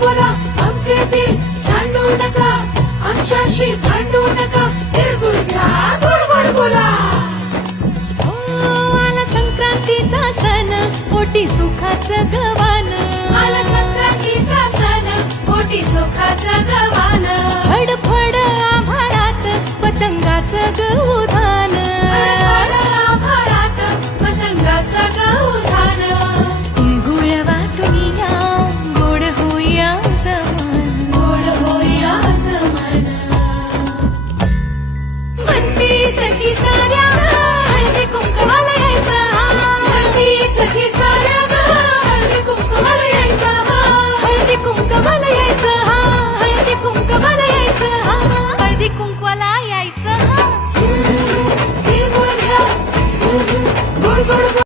बोला आमचे दिल सांडू नका, आमच्याशी भांडू नका, तिळगुळ घ्या गोड गोड बोला. आला संक्रांतीचा सण, पोटी सुखाचं